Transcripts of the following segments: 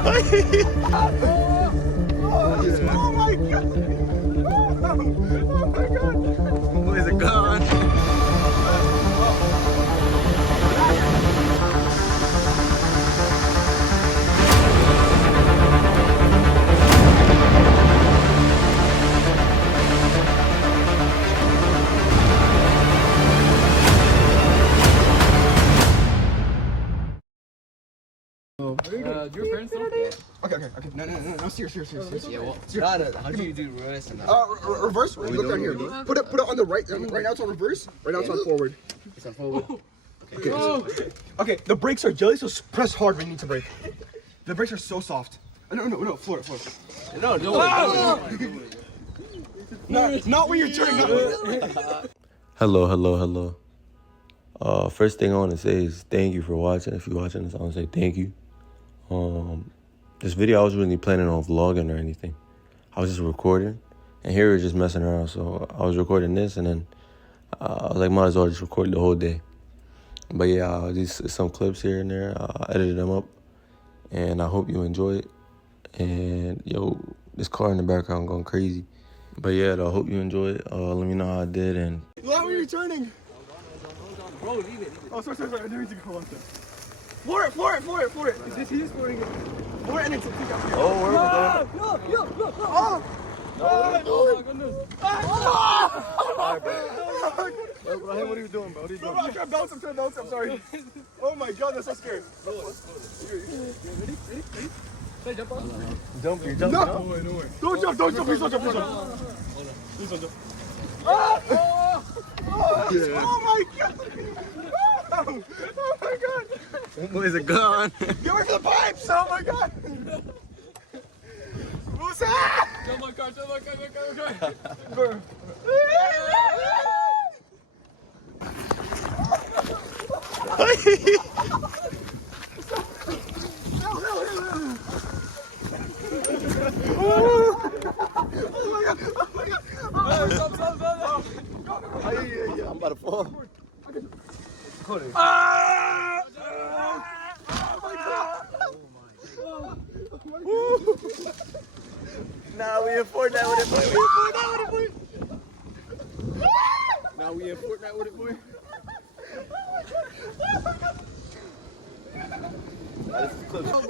Oh my god! Oh my god! Boys are gone. Your parents don't? Okay. No, serious. Yeah, well, how do you do reverse and that? Reverse. Look down here. Put it on the right. Right now it's on reverse. Right now it's on forward. It's on forward. Okay. The brakes are jelly, so press hard when you need to brake. The brakes are so soft. No, floor. No. No, not when you're turning up. Hello. First thing I want to say is thank you for watching. If you're watching this, I want to say thank you. This video I was really planning on vlogging or anything. I was just recording, and here we're just messing around. So I was recording this, and then I was like, might as well just record the whole day. But yeah, these some clips here and there. I edited them up, and I hope you enjoy it. And yo, this car in the background going crazy. But yeah, I hope you enjoy it. Let me know how I did. And Why were you turning? Bro, leave it. Oh, sorry. I didn't mean to go on there. Floor it. He's flooring it. Floor it and then take out here. oh, where are we Look. Oh my goodness. going? What are you doing, bro? I'm trying to bounce. I'm sorry. Oh my god, that's so scary. Say jump on. Jump. No. Don't jump. Please don't jump. Please don't jump. Oh my god. Oh my god. Boys are gone. Get away from the pipes. Oh my god. What's that? Jump my car. Stop. I'm about to fall. Nah, we in Fortnite with it, boy. Now we in Fortnite with it, boy. This is close.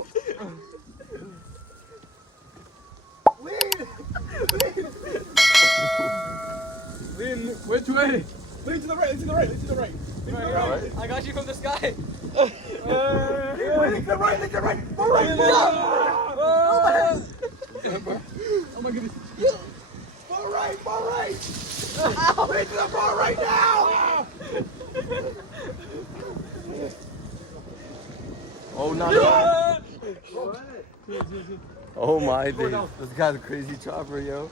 Lean, which way? Lean to the right. Alright. I got you from the sky. Lean to the right. All right. Oh my goodness. Far right. Lean to the far right now. Oh, no. Oh, my days. This guy's a crazy chopper, yo.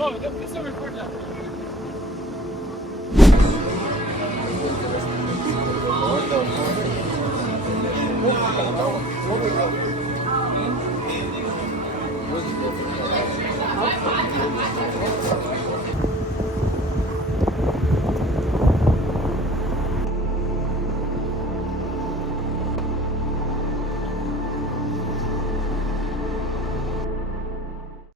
Oh, it's a record now. What the